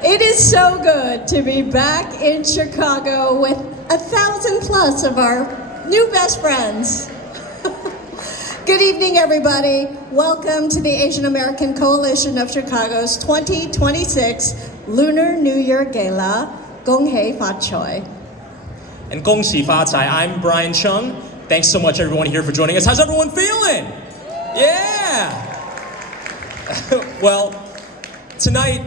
It is so good to be back in Chicago with 1,000 plus of our new best friends. Good evening, everybody. Welcome to the Asian American Coalition of Chicago's 2026 Lunar New Year Gala. Gong Hei Fa Choi. And Gong Xi Fa Cai. I'm Brian Chung. Thanks so much, everyone, here for joining us. How's everyone feeling? Yeah. Well, tonight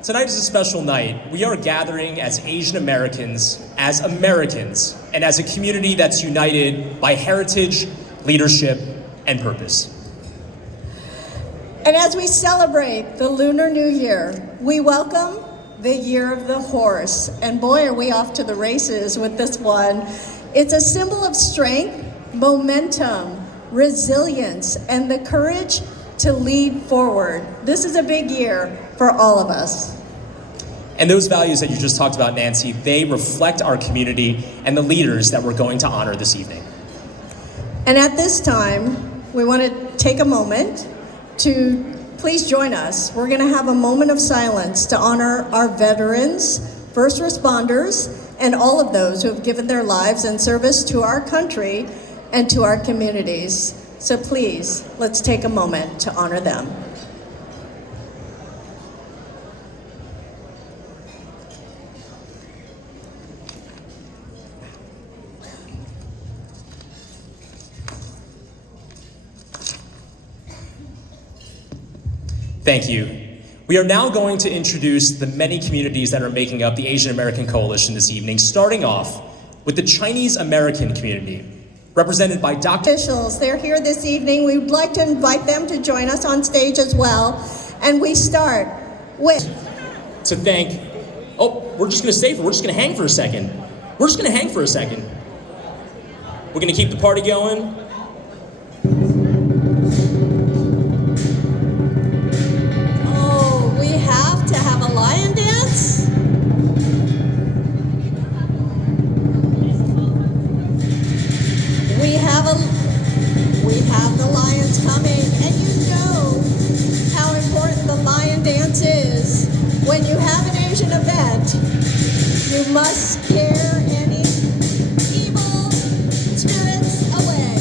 is a special night. We are gathering as Asian Americans, and as a community that's united by heritage, leadership, and purpose. And as we celebrate the Lunar New Year, we welcome the Year of the Horse. And boy, are we off to the races with this one. It's a symbol of strength, momentum, resilience, and the courage to lead forward. This is a big year for all of us. And those values that you just talked about, Nancy, they reflect our community and the leaders that we're going to honor this evening. And at this time, we want to take a moment to please join us. We're going to have a moment of silence to honor our veterans, first responders, and all of those who have given their lives in service to our country and to our communities. So please, let's take a moment to honor them. Thank you. We are now going to introduce the many communities that are making up the Asian American Coalition this evening, starting off with the Chinese American community, represented by Dr. Officials, they're here this evening. We would like to invite them to join us on stage as well. And we start with... To thank... Oh, we're just going to hang for a second. We're going to keep the party going. We have the lions coming, and you know how important the lion dance is. When you have an Asian event, you must scare any evil spirits away.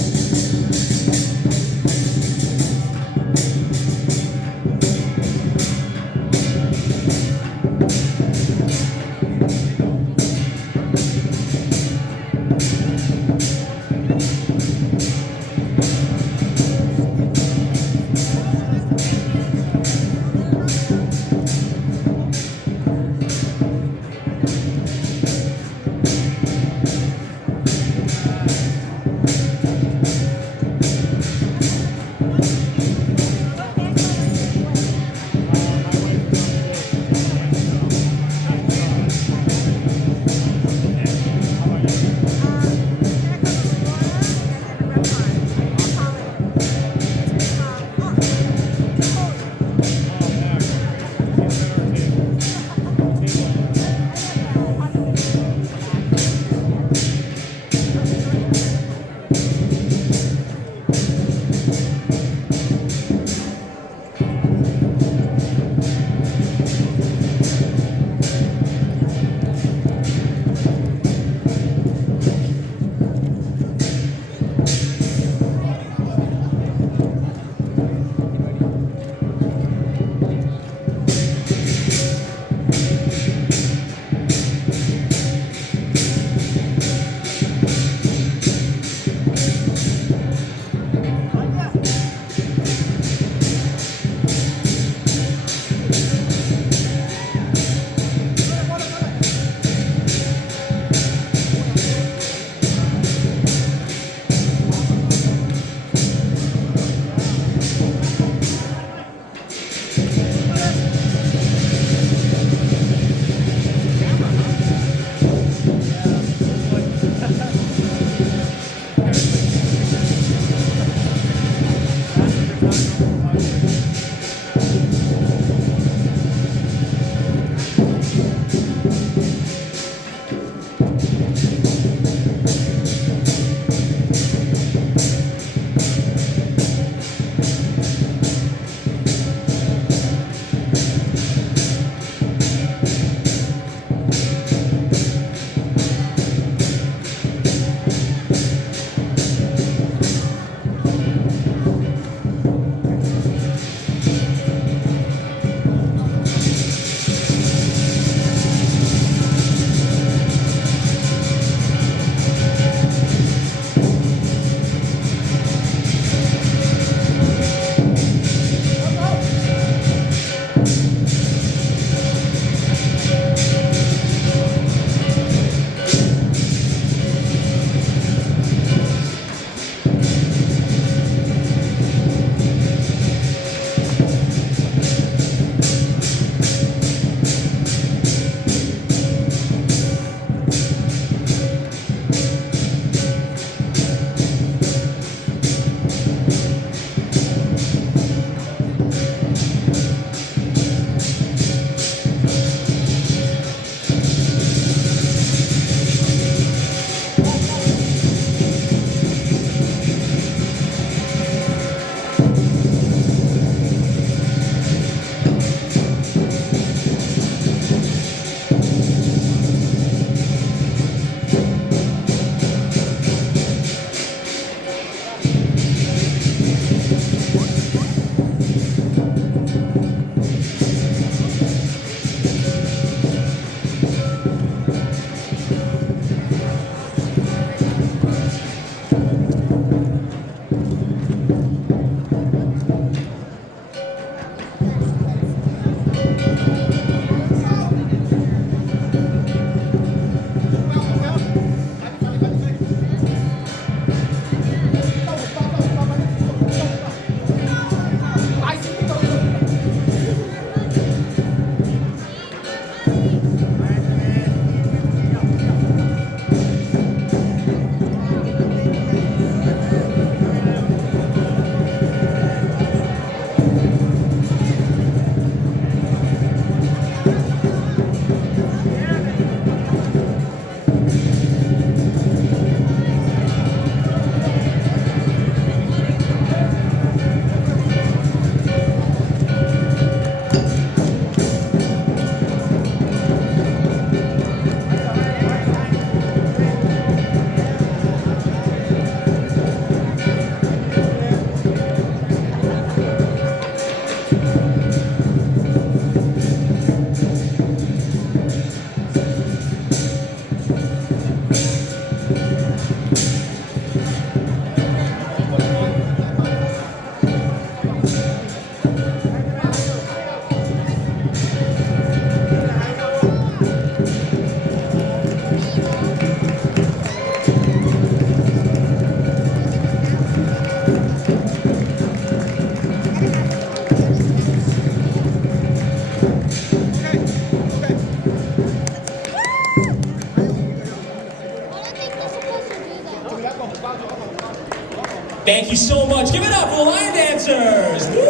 Thank you so much. Give it up for the line dancers. Woo!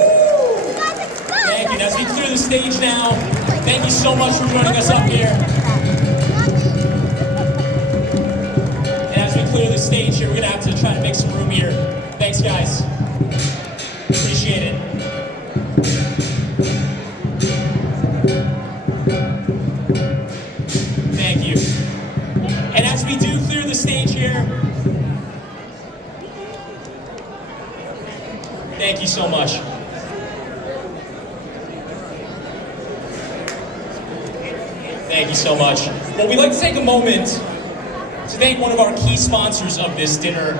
Thank you. As we clear the stage now, thank you so much for joining us up here. And as we clear the stage here, we're gonna have to try to make some room here. Thanks, guys. Appreciate it. Thank you. And as we do clear the stage here, thank you so much. Thank you so much. Well, we'd like to take a moment to thank one of our key sponsors of this dinner.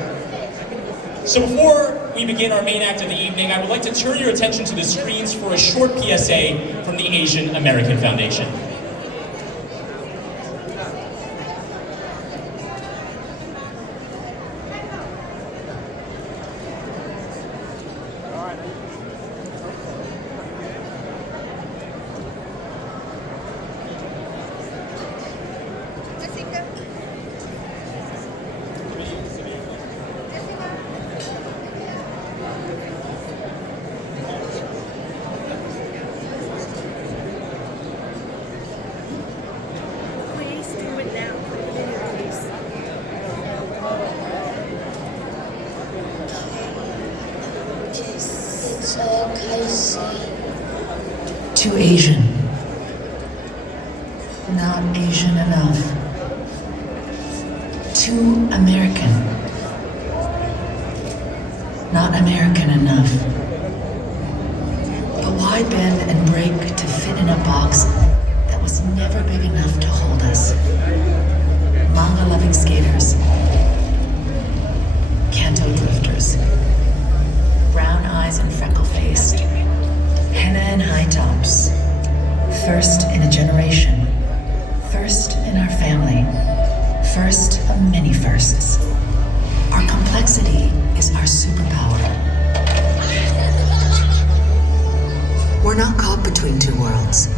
So before we begin our main act of the evening, I would like to turn your attention to the screens for a short PSA from the Asian American Foundation. Too Asian. Not Asian enough. Too American. Not American enough. But why bend and break to fit in a box that was never big enough to hold us? Manga-loving skaters. Kanto drifters. Brown eyes and freckle-faced. Henna and high tops. First in a generation. First in our family. First of many firsts. Our complexity is our superpower. We're not caught between two worlds.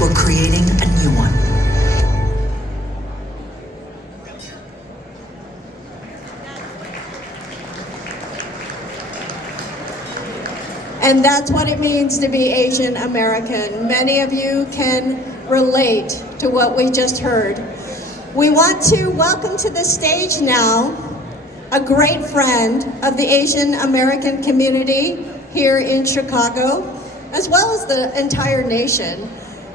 We're creating a new one. And that's what it means to be Asian American. Many of you can relate to what we just heard. We want to welcome to the stage now a great friend of the Asian American community here in Chicago, as well as the entire nation.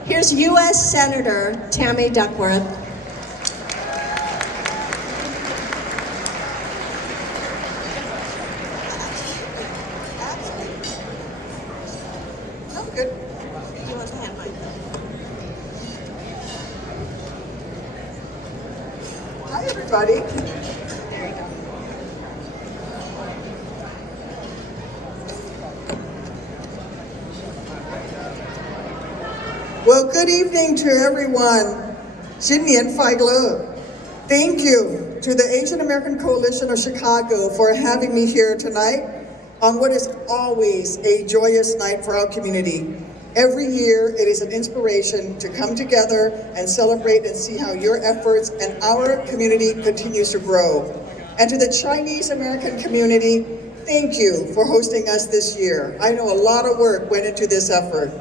Here's U.S. Senator Tammy Duckworth. Good. You want the hand mic? Hi, everybody. There you go. Well, good evening to everyone. 新年快乐. Thank you to the Asian American Coalition of Chicago for having me here tonight on what is always a joyous night for our community. Every year, it is an inspiration to come together and celebrate and see how your efforts and our community continues to grow. And to the Chinese American community, thank you for hosting us this year. I know a lot of work went into this effort.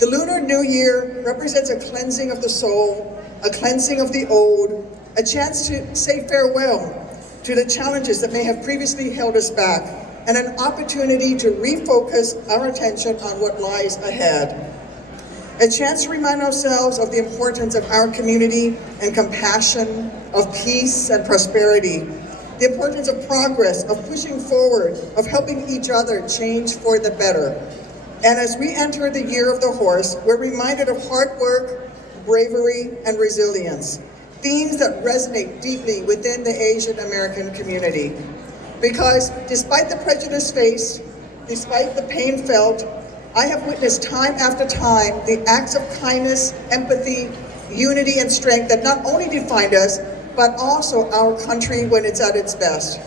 The Lunar New Year represents a cleansing of the soul, a cleansing of the old, a chance to say farewell to the challenges that may have previously held us back, and an opportunity to refocus our attention on what lies ahead. A chance to remind ourselves of the importance of our community and compassion, of peace and prosperity, the importance of progress, of pushing forward, of helping each other change for the better. And as we enter the year of the horse, we're reminded of hard work, bravery, and resilience, themes that resonate deeply within the Asian American community. Because despite the prejudice faced, despite the pain felt, I have witnessed time after time the acts of kindness, empathy, unity, and strength that not only defined us, but also our country when it's at its best.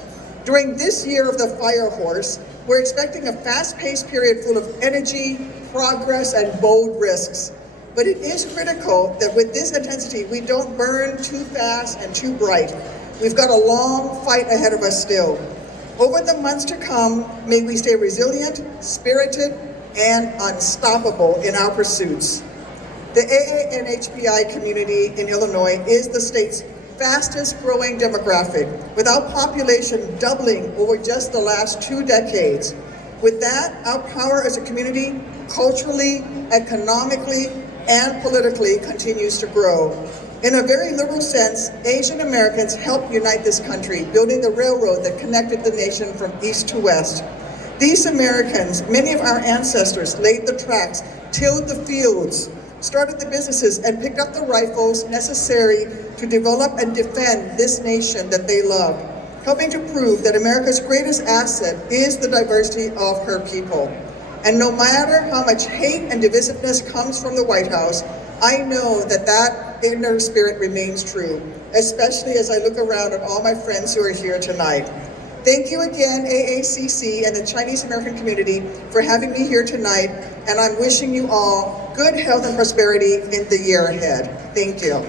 During this year of the Fire Horse, we're expecting a fast-paced period full of energy, progress, and bold risks. But it is critical that with this intensity, we don't burn too fast and too bright. We've got a long fight ahead of us still. Over the months to come, may we stay resilient, spirited, and unstoppable in our pursuits. The AANHBI community in Illinois is the state's fastest growing demographic, with our population doubling over just the last 2 decades. With that, our power as a community, culturally, economically, and politically continues to grow. In a very liberal sense, Asian Americans helped unite this country, building the railroad that connected the nation from east to west. These Americans, many of our ancestors, laid the tracks, tilled the fields, started the businesses, and picked up the rifles necessary to develop and defend this nation that they loved, helping to prove that America's greatest asset is the diversity of her people. And no matter how much hate and divisiveness comes from the White House, I know that that inner spirit remains true, especially as I look around at all my friends who are here tonight. Thank you again, AACC and the Chinese American community, for having me here tonight, and I'm wishing you all good health and prosperity in the year ahead. Thank you.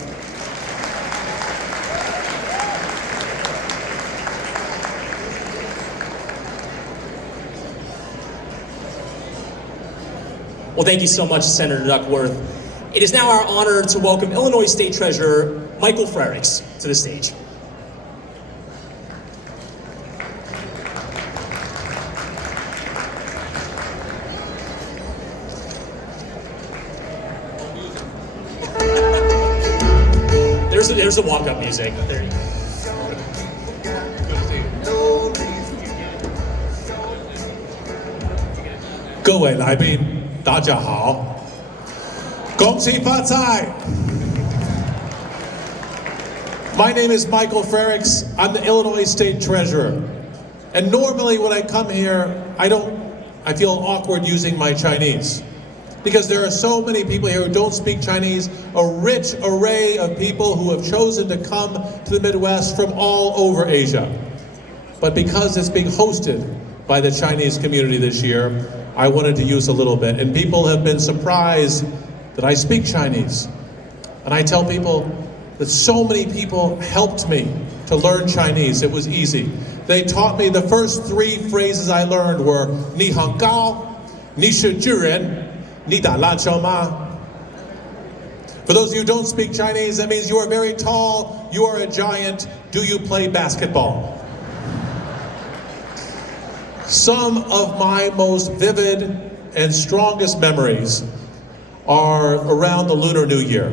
Well, thank you so much, Senator Duckworth. It is now our honor to welcome Illinois State Treasurer Michael Frerichs to the stage. There's the walk-up music. There you go. 各位来宾，大家好，恭喜发财。My name is Michael Frerichs. I'm the Illinois State Treasurer. And normally when I come here, I feel awkward using my Chinese. Because there are so many people here who don't speak Chinese, a rich array of people who have chosen to come to the Midwest from all over Asia. But because it's being hosted by the Chinese community this year, I wanted to use a little bit. And people have been surprised that I speak Chinese. And I tell people that so many people helped me to learn Chinese. It was easy. They taught me the first 3 phrases I learned were 你很高, 你是巨人, 你打篮球吗? For those of you who don't speak Chinese, that means you are very tall, you are a giant, do you play basketball? Some of my most vivid and strongest memories are around the Lunar New Year.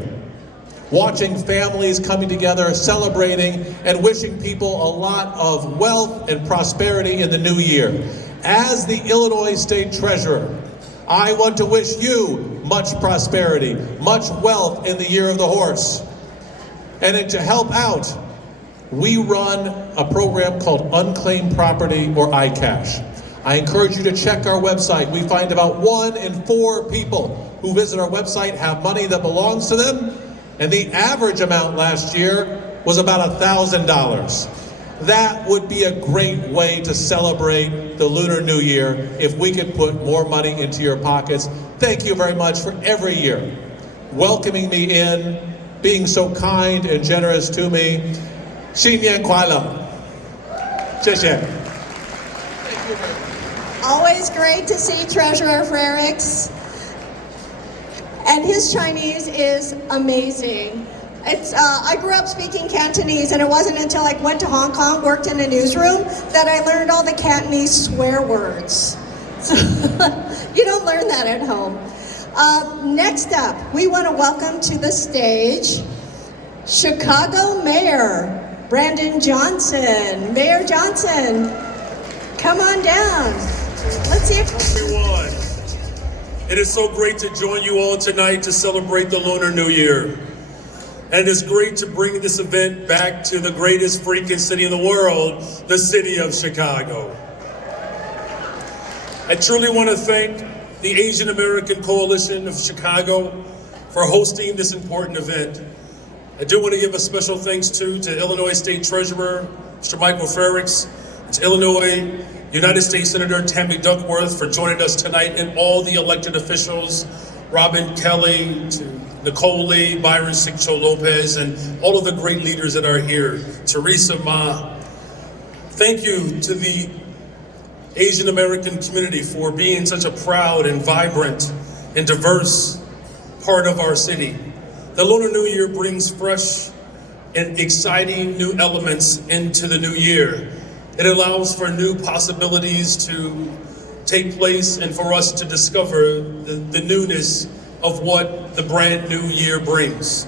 Watching families coming together, celebrating, and wishing people a lot of wealth and prosperity in the new year. As the Illinois State Treasurer, I want to wish you much prosperity, much wealth in the year of the horse. And to help out, we run a program called Unclaimed Property, or iCash. I encourage you to check our website. We find about 1 in 4 people who visit our website have money that belongs to them, and the average amount last year was about $1,000. That would be a great way to celebrate the Lunar New Year if we could put more money into your pockets. Thank you very much for every year welcoming me in, being so kind and generous to me. 新年快乐. 谢谢. Always great to see Treasurer Frerichs. And his Chinese is amazing. I grew up speaking Cantonese, and it wasn't until I went to Hong Kong, worked in a newsroom, that I learned all the Cantonese swear words. So you don't learn that at home. Next up, we want to welcome to the stage Chicago Mayor Brandon Johnson. Mayor Johnson, come on down. Let's see if... Everyone, it is so great to join you all tonight to celebrate the Lunar New Year. And it is great to bring this event back to the greatest freaking city in the world, the city of Chicago. I truly want to thank the Asian American Coalition of Chicago for hosting this important event. I do want to give a special thanks to Illinois State Treasurer, Mr. Michael Frerichs, to Illinois United States Senator Tammy Duckworth for joining us tonight, and all the elected officials, Robin Kelly, to Nicole Lee, Byron Siccho Lopez, and all of the great leaders that are here, Teresa Ma. Thank you to the Asian American community for being such a proud and vibrant and diverse part of our city. The Lunar New Year brings fresh and exciting new elements into the new year. It allows for new possibilities to take place and for us to discover the newness of what the brand new year brings.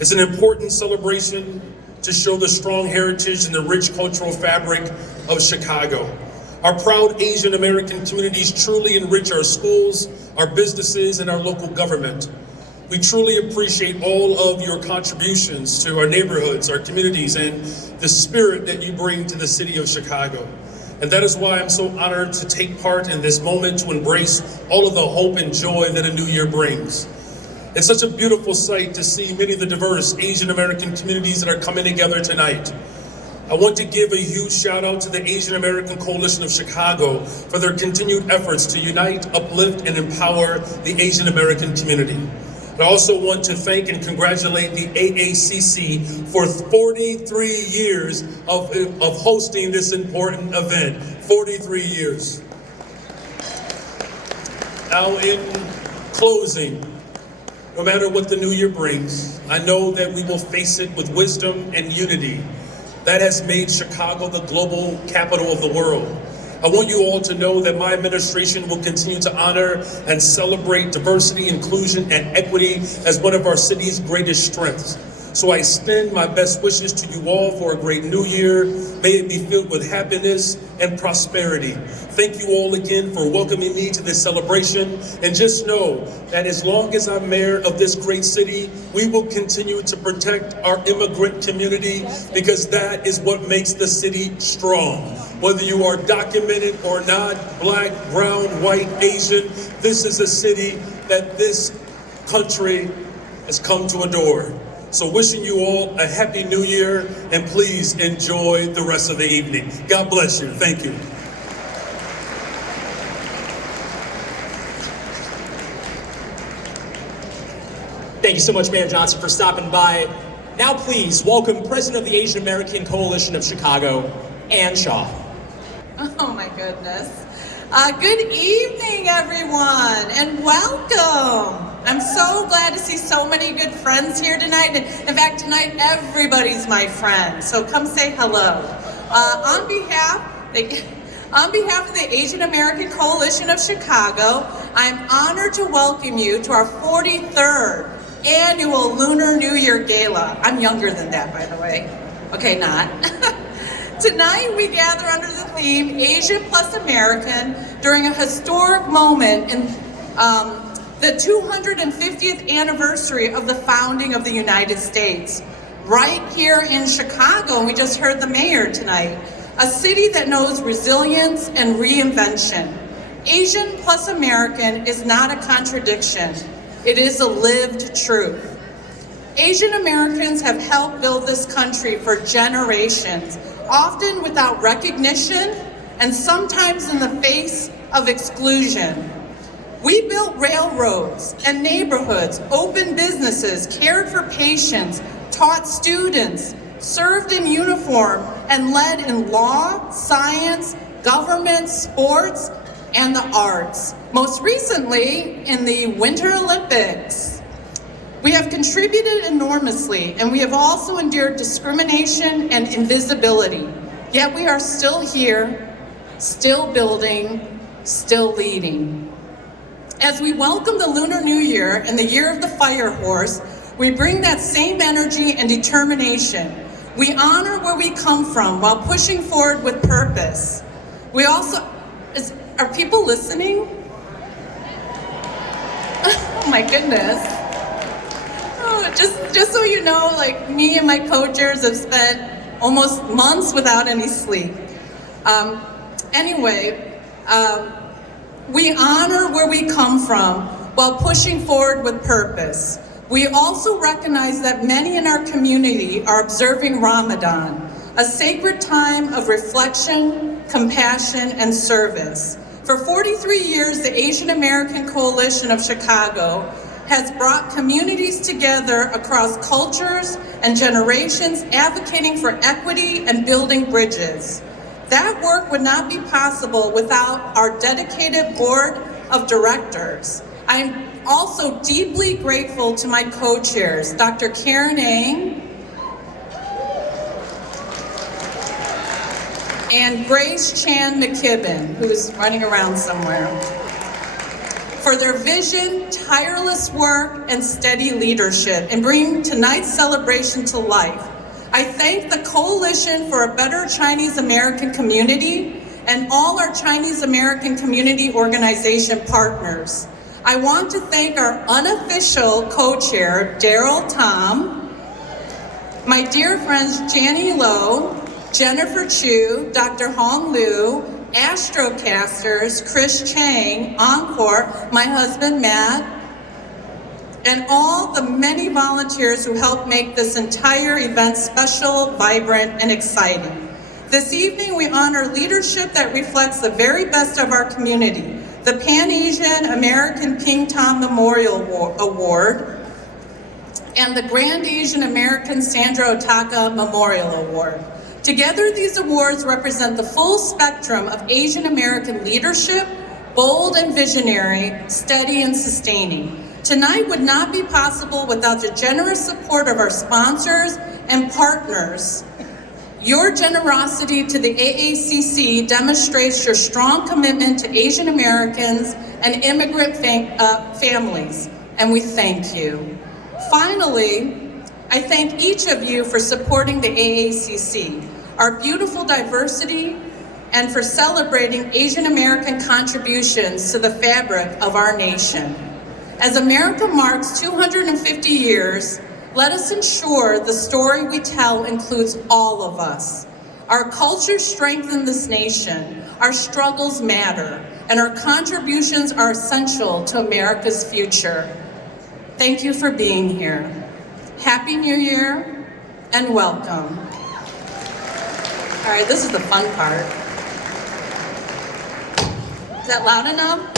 It's an important celebration to show the strong heritage and the rich cultural fabric of Chicago. Our proud Asian American communities truly enrich our schools, our businesses, and our local government. We truly appreciate all of your contributions to our neighborhoods, our communities, and the spirit that you bring to the city of Chicago. And that is why I'm so honored to take part in this moment to embrace all of the hope and joy that a new year brings. It's such a beautiful sight to see many of the diverse Asian American communities that are coming together tonight. I want to give a huge shout out to the Asian American Coalition of Chicago for their continued efforts to unite, uplift, and empower the Asian American community. I also want to thank and congratulate the AACC for 43 years of hosting this important event. 43 years. Now in closing, no matter what the new year brings, I know that we will face it with wisdom and unity. That has made Chicago the global capital of the world. I want you all to know that my administration will continue to honor and celebrate diversity, inclusion, and equity as one of our city's greatest strengths. So I extend my best wishes to you all for a great new year. May it be filled with happiness and prosperity. Thank you all again for welcoming me to this celebration. And just know that as long as I'm mayor of this great city, we will continue to protect our immigrant community because that is what makes the city strong. Whether you are documented or not, black, brown, white, Asian, this is a city that this country has come to adore. So wishing you all a happy new year, and please enjoy the rest of the evening. God bless you. Thank you. Thank you so much, Mayor Johnson, for stopping by. Now please welcome President of the Asian American Coalition of Chicago, Ann Shaw. Oh my goodness. Good evening, everyone, and welcome. I'm so glad to see so many good friends here tonight. In fact, tonight everybody's my friend, so come say hello. On behalf of the Asian American Coalition of Chicago, I'm honored to welcome you to our 43rd annual Lunar New Year Gala. I'm younger than that, by the way. Okay, not. Tonight we gather under the theme Asia plus American during a historic moment in the 250th anniversary of the founding of the United States. Right here in Chicago, and we just heard the mayor tonight, a city that knows resilience and reinvention. Asian plus American is not a contradiction. It is a lived truth. Asian Americans have helped build this country for generations, often without recognition and sometimes in the face of exclusion. We built railroads and neighborhoods, opened businesses, cared for patients, taught students, served in uniform, and led in law, science, government, sports, and the arts. Most recently, in the Winter Olympics. We have contributed enormously, and we have also endured discrimination and invisibility. Yet we are still here, still building, still leading. As we welcome the Lunar New Year and the Year of the Fire Horse, we bring that same energy and determination. We honor where we come from while pushing forward with purpose. We also, are people listening? Oh my goodness. Oh, just so you know, like me and my coachers have spent almost months without any sleep. We honor where we come from while pushing forward with purpose. We also recognize that many in our community are observing Ramadan, a sacred time of reflection, compassion, and service. For 43 years, the Asian American Coalition of Chicago has brought communities together across cultures and generations, advocating for equity and building bridges. That work would not be possible without our dedicated board of directors. I'm also deeply grateful to my co-chairs, Dr. Karen Ng and Grace Chan McKibben, who's running around somewhere, for their vision, tireless work, and steady leadership in bringing tonight's celebration to life. I thank the Coalition for a Better Chinese American Community and all our Chinese American community organization partners. I want to thank our unofficial co-chair, Daryl Tom, my dear friends Jannie Lowe, Jennifer Chu, Dr. Hong Liu, Astrocasters, Chris Chang, Encore, my husband Matt, and all the many volunteers who helped make this entire event special, vibrant, and exciting. This evening, we honor leadership that reflects the very best of our community, the Pan-Asian American Ping Tom Memorial Award, and the Grand Asian American Sandra Otaka Memorial Award. Together, these awards represent the full spectrum of Asian American leadership, bold and visionary, steady and sustaining. Tonight would not be possible without the generous support of our sponsors and partners. Your generosity to the AACC demonstrates your strong commitment to Asian Americans and immigrant families, and we thank you. Finally, I thank each of you for supporting the AACC, our beautiful diversity, and for celebrating Asian American contributions to the fabric of our nation. As America marks 250 years, let us ensure the story we tell includes all of us. Our culture strengthens this nation, our struggles matter, and our contributions are essential to America's future. Thank you for being here. Happy New Year and welcome. All right, this is the fun part. Is that loud enough?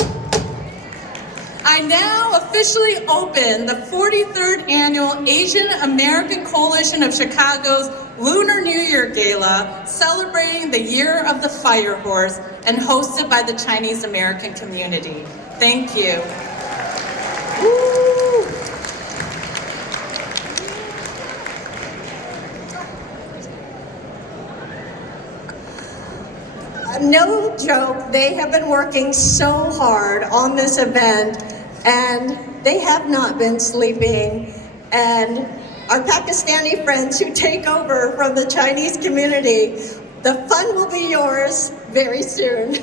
I now officially open the 43rd Annual Asian American Coalition of Chicago's Lunar New Year Gala, celebrating the Year of the Fire Horse and hosted by the Chinese American community. Thank you. Woo. No joke, they have been working so hard on this event and they have not been sleeping. And our Pakistani friends who take over from the Chinese community, the fun will be yours very soon.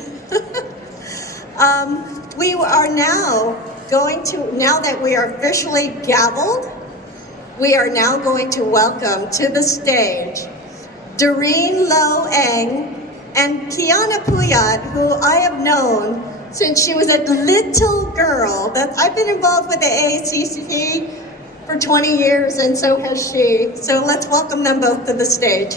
We are now going to, now that we are officially gavelled, we are now going to welcome to the stage Doreen Lo Eng and Kiana Puyat, who I have known since she was a little girl. That I've been involved with the AACC for 20 years, and so has she. So let's welcome them both to the stage.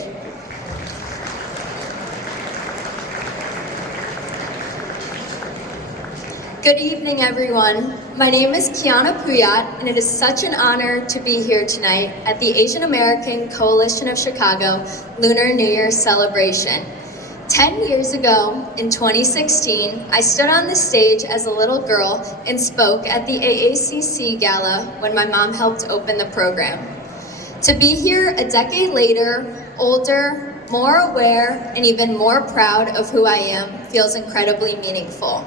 Good evening, everyone. My name is Kiana Puyat, and it is such an honor to be here tonight at the Asian American Coalition of Chicago Lunar New Year celebration. 10 years ago, in 2016, I stood on the stage as a little girl and spoke at the AACC Gala when my mom helped open the program. To be here a decade later, older, more aware, and even more proud of who I am feels incredibly meaningful.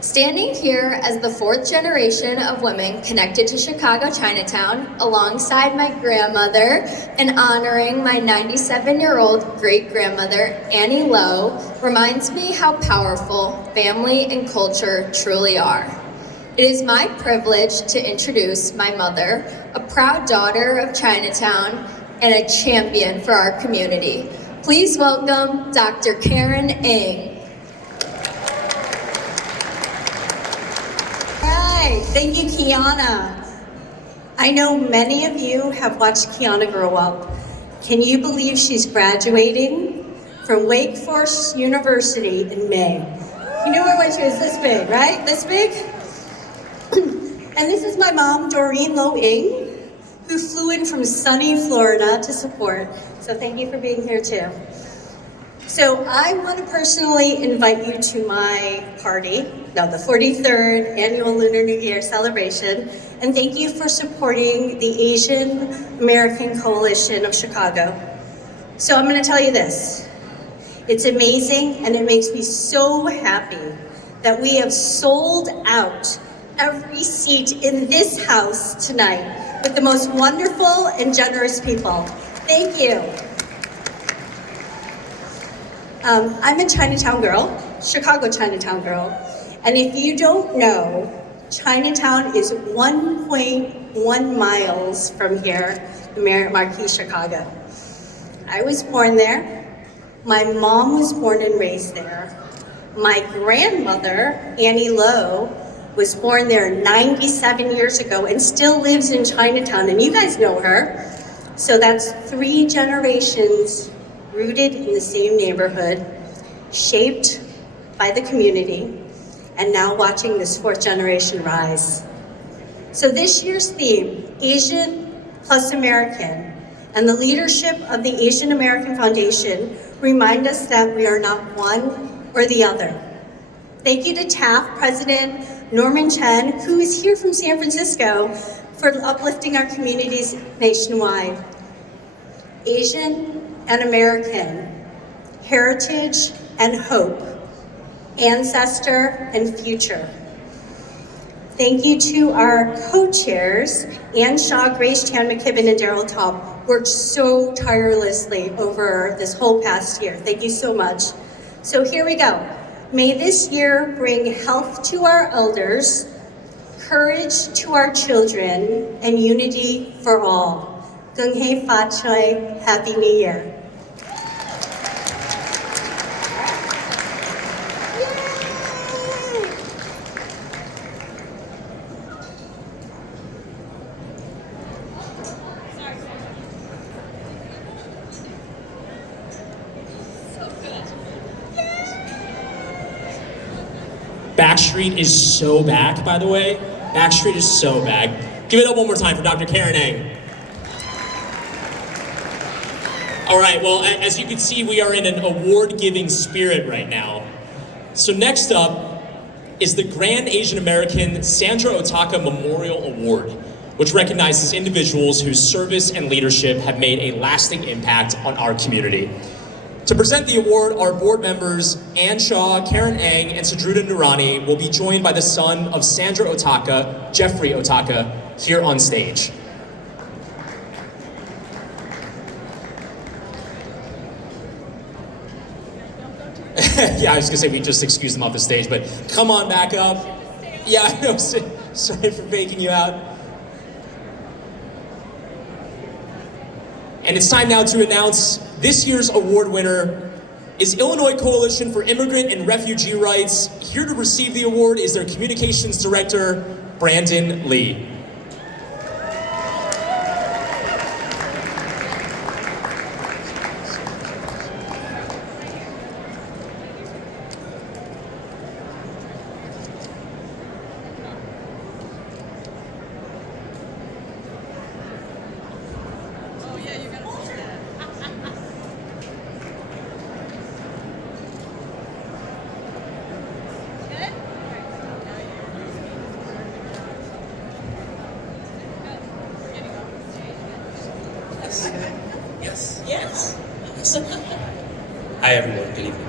Standing here as the fourth generation of women connected to Chicago Chinatown alongside my grandmother and honoring my 97-year-old great-grandmother, Annie Lowe, reminds me how powerful family and culture truly are. It is my privilege to introduce my mother, a proud daughter of Chinatown and a champion for our community. Please welcome Dr. Karen Ng. Thank you, Kiana. I know many of you have watched Kiana grow up. Can you believe she's graduating from Wake Forest University in May? You knew her when she was this big, right? This big? And this is my mom, Doreen Lo Eng, who flew in from sunny Florida to support. So thank you for being here too. So I want to personally invite you to my party, the 43rd Annual Lunar New Year celebration, and thank you for supporting the Asian American Coalition of Chicago. So I'm going to tell you this. It's amazing, and it makes me so happy that we have sold out every seat in this house tonight with the most wonderful and generous people. Thank you. I'm a Chinatown girl, Chicago Chinatown girl, and if you don't know, Chinatown is 1.1 miles from here, the Marriott Marquis, Chicago. I was born there. My mom was born and raised there. My grandmother, Annie Lowe, was born there 97 years ago and still lives in Chinatown, and you guys know her. So that's 3 generations rooted in the same neighborhood, shaped by the community, and now watching this 4th generation rise. So this year's theme, Asian plus American, and the leadership of the Asian American Foundation remind us that we are not one or the other. Thank you to TAF President Norman Chen, who is here from San Francisco, for uplifting our communities nationwide. Asian and American, heritage and hope, ancestor and future. Thank you to our co-chairs, Ann Shaw, Grace Chan McKibben, and Daryl Taub, worked so tirelessly over this whole past year. Thank you so much. So here we go. May this year bring health to our elders, courage to our children, and unity for all. Gung Hei Fa Choi, Happy New Year. Backstreet is so back, by the way. Backstreet is so back. Give it up one more time for Dr. Karen Ang. All right, well, as you can see, we are in an award-giving spirit right now. So next up is the Grand Asian American Sandra Otaka Memorial Award, which recognizes individuals whose service and leadership have made a lasting impact on our community. To present the award, our board members, Ann Shaw, Karen Ang, and Sadruda Nurani will be joined by the son of Sandra Otaka, Jeffrey Otaka, here on stage. Yeah, I was gonna say we just excused them off the stage, but come on back up. Yeah, I know, sorry for faking you out. And it's time now to announce this year's award winner is Illinois Coalition for Immigrant and Refugee Rights. Here to receive the award is their communications director, Brandon Lee. Yes. Hi, everyone. Good evening.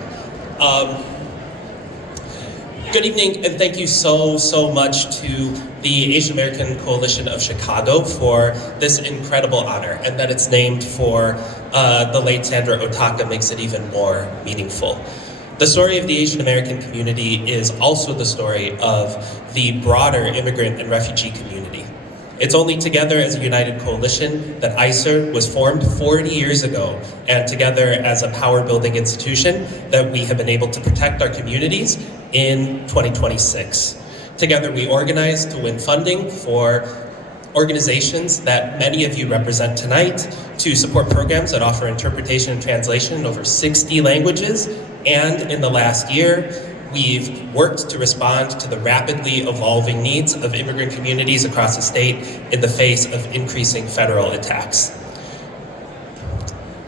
Good evening, and thank you so much to the Asian American Coalition of Chicago for this incredible honor, and that it's named for the late Sandra Otaka makes it even more meaningful. The story of the Asian American community is also the story of the broader immigrant and refugee community. It's only together as a united coalition that ICER was formed 40 years ago, and together as a power-building institution that we have been able to protect our communities in 2026. Together we organized to win funding for organizations that many of you represent tonight to support programs that offer interpretation and translation in over 60 languages, and in the last year, we've worked to respond to the rapidly evolving needs of immigrant communities across the state in the face of increasing federal attacks.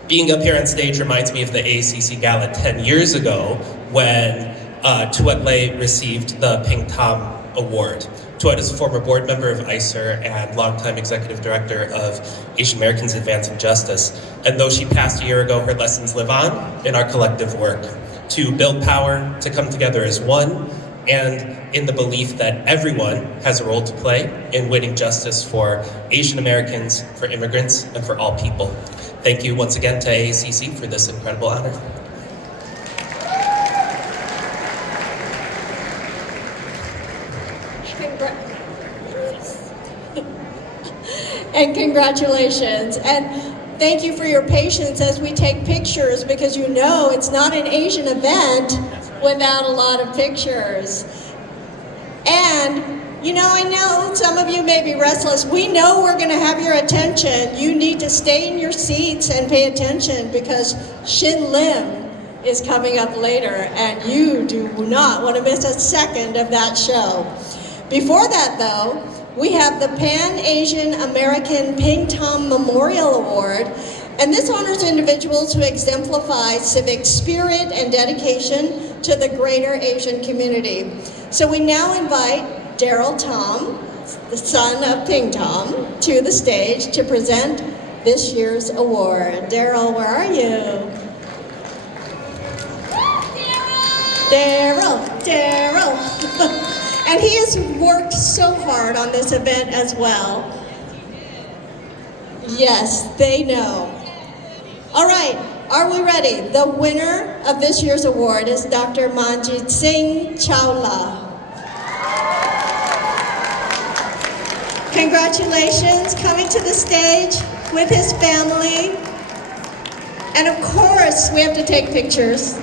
Being up here on stage reminds me of the AACC Gala 10 years ago when Tuat Lay received the Ping Tom Award. Tuat is a former board member of ICER and longtime executive director of Asian Americans Advancing Justice. And though she passed a year ago, her lessons live on in our collective work to build power, to come together as one, and in the belief that everyone has a role to play in winning justice for Asian Americans, for immigrants, and for all people. Thank you once again to AACC for this incredible honor. And congratulations. And thank you for your patience as we take pictures, because you know it's not an Asian event without a lot of pictures. And you know, I know some of you may be restless. We know we're going to have your attention. You need to stay in your seats and pay attention, because Shin Lim is coming up later, and you do not want to miss a second of that show. Before that, though, we have the Pan-Asian American Ping Tom Memorial Award, and this honors individuals who exemplify civic spirit and dedication to the greater Asian community. So we now invite Daryl Tom, the son of Ping Tom, to the stage to present this year's award. Daryl, where are you? Daryl. And he has worked so hard on this event as well. Yes, they know. All right, are we ready? The winner of this year's award is Dr. Manjit Singh Chawla. Congratulations, coming to the stage with his family. And of course, we have to take pictures.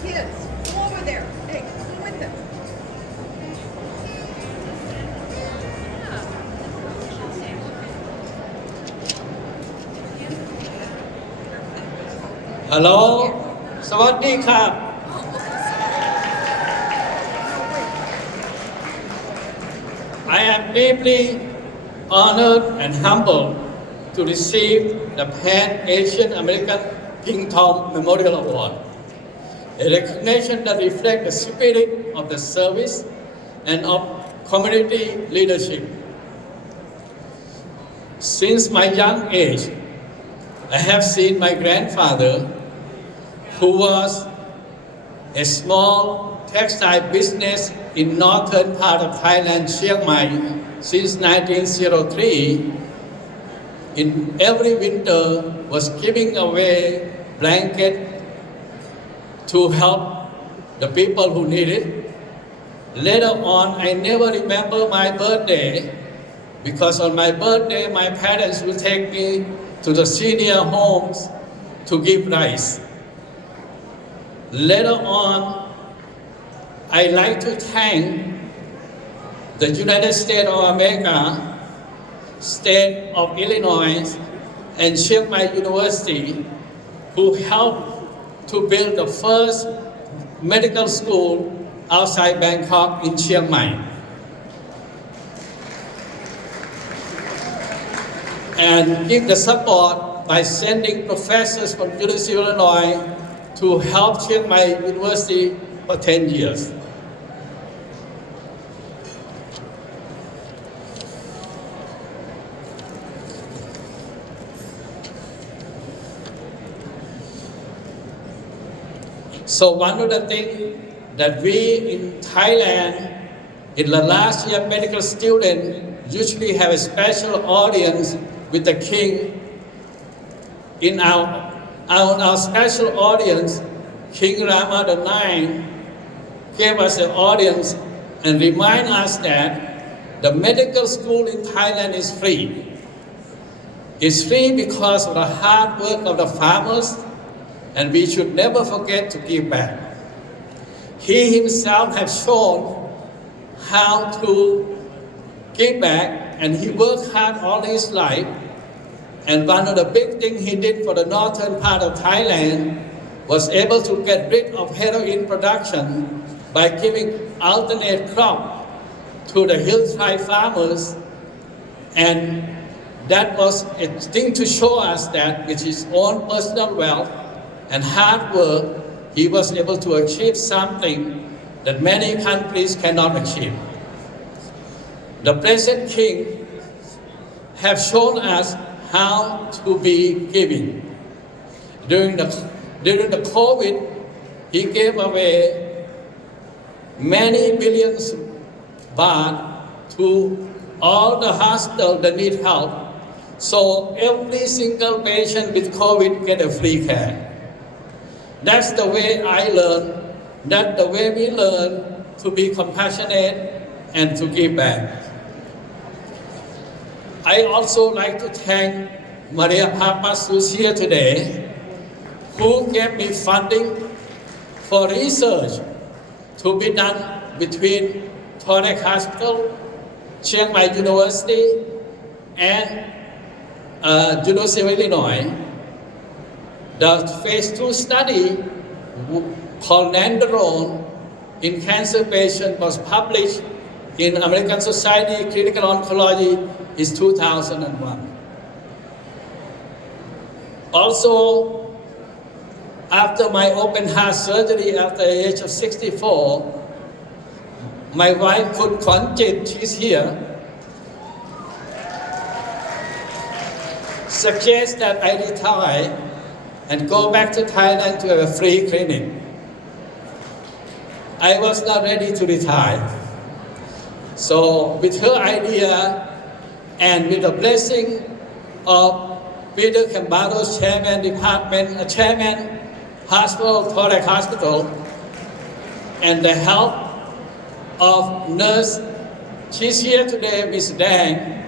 Kids, go over there. Hey, go with them. Hello สวัสดีครับ I am deeply honored and humbled to receive the Pan-Asian American Ping Tom Memorial Award, a recognition that reflects the spirit of the service and of community leadership. Since my young age, I have seen my grandfather, who was a small textile business in northern part of Thailand, Chiang Mai, since 1903, in every winter was giving away blankets to help the people who need it. Later on, I never remember my birthday, because on my birthday, my parents will take me to the senior homes to give rice. Later on, I like to thank the United States of America, State of Illinois, and Chiang Mai University, who helped to build the first medical school outside Bangkok in Chiang Mai. And give the support by sending professors from University of Illinois to help Chiang Mai University for 10 years. So one of the things that we in Thailand, in the last year medical student, usually have a special audience with the king. In our special audience, King Rama IX gave us an audience and remind us that The medical school in Thailand is free. It's free because of the hard work of the farmers, and we should never forget to give back. He himself has shown how to give back, and he worked hard all his life. And one of the big things he did for the northern part of Thailand was able to get rid of heroin production by giving alternate crop to the hill tribe farmers. And that was a thing to show us that with his own personal wealth and hard work, he was able to achieve something that many countries cannot achieve. The present king have shown us how to be giving. During the COVID, he gave away many billions baht to all the hospitals that need help. So every single patient with COVID get a free care. That's the way I learned. That's the way we learn to be compassionate and to give back. I also like to thank Maria Papas, who's here today, who gave me funding for research to be done between Thorax Hospital, Chiang Mai University, and University of Illinois. The phase 2 study called Nandrolone in cancer patients was published in American Society of Clinical Oncology is 2001. Also, after my open heart surgery at the age of 64, my wife Kun Kwanjit, she's here, suggests that I retire and go back to Thailand to have a free clinic. I was not ready to retire. So with her idea and with the blessing of Peter Cambaro's chairman hospital, Thorax Hospital, and the help of nurse, she's here today, Miss Dang,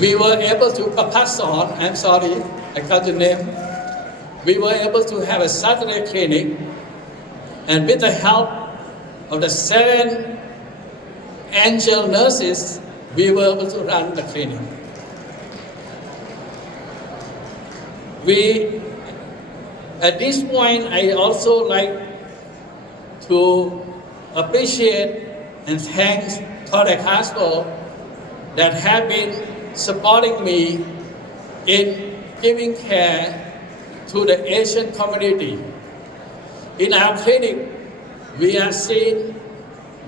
we were able to, Papason, I'm sorry, I got your name. We were able to have a Saturday clinic, and with the help of the 7 angel nurses, we were able to run the clinic. At this point, I also like to appreciate and thank Thorax Hospital that have been supporting me in giving care to the Asian community. In our clinic, we are seeing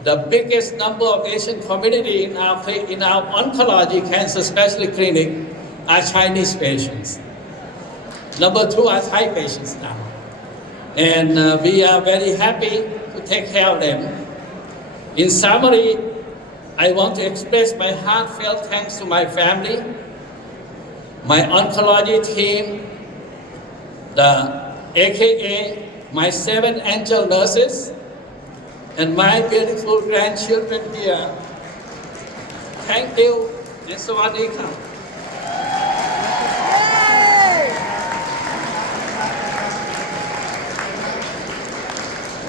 the biggest number of Asian community in our oncology cancer specialty clinic are Chinese patients. Number 2 are Thai patients now. And we are very happy to take care of them. In summary, I want to express my heartfelt thanks to my family, my oncology team, the AKA, my 7 angel nurses, and my beautiful grandchildren here. Thank you, and sawadee ka.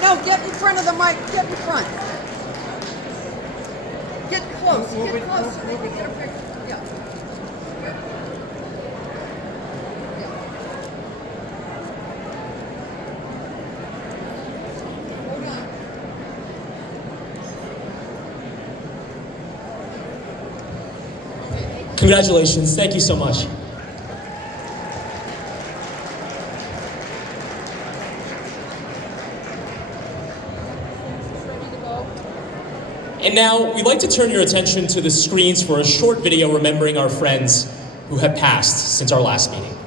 No, get in front of the mic, get in front. Get close, get close, so they can get a picture. Yeah. Congratulations. Thank you so much. And now, we'd like to turn your attention to the screens for a short video remembering our friends who have passed since our last meeting.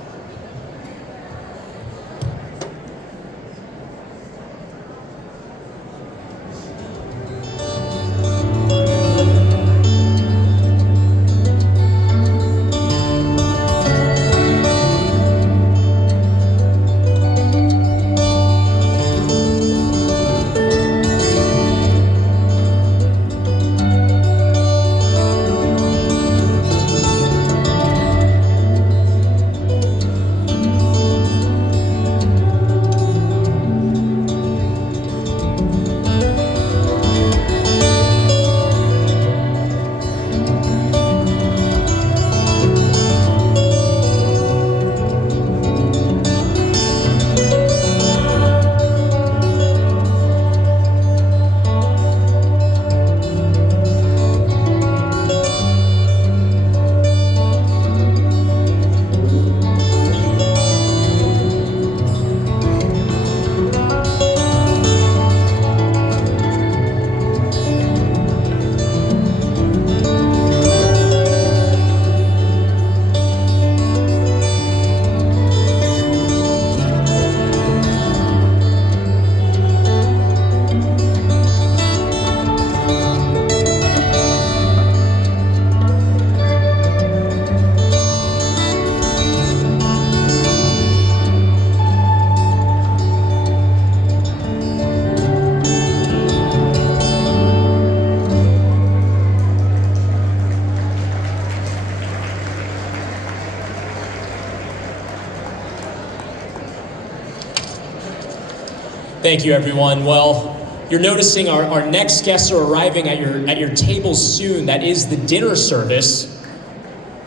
Thank you, everyone. Well, you're noticing our next guests are arriving at your tables soon. That is the dinner service.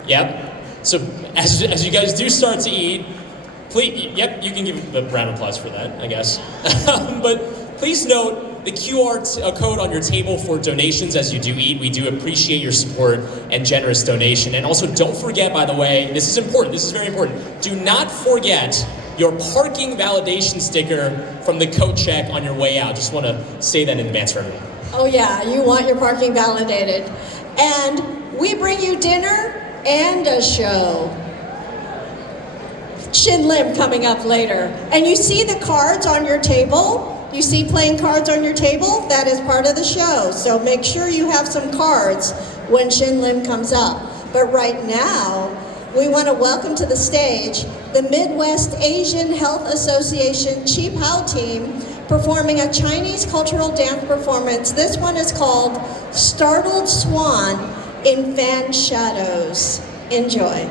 Yep. So as you guys do start to eat, please, yep, you can give a round of applause for that, I guess. But please note the QR code on your table for donations as you do eat. We do appreciate your support and generous donation. And also don't forget, by the way, this is important, this is very important. Do not forget your parking validation sticker from the coat check on your way out. Just want to say that in advance for everyone. Oh yeah, you want your parking validated. And we bring you dinner and a show. Shin Lim coming up later. And you see the cards on your table? You see playing cards on your table? That is part of the show. So make sure you have some cards when Shin Lim comes up. But right now, we want to welcome to the stage the Midwest Asian Health Association Chi Pao team performing a Chinese cultural dance performance. This one is called Startled Swan in Fan Shadows. Enjoy.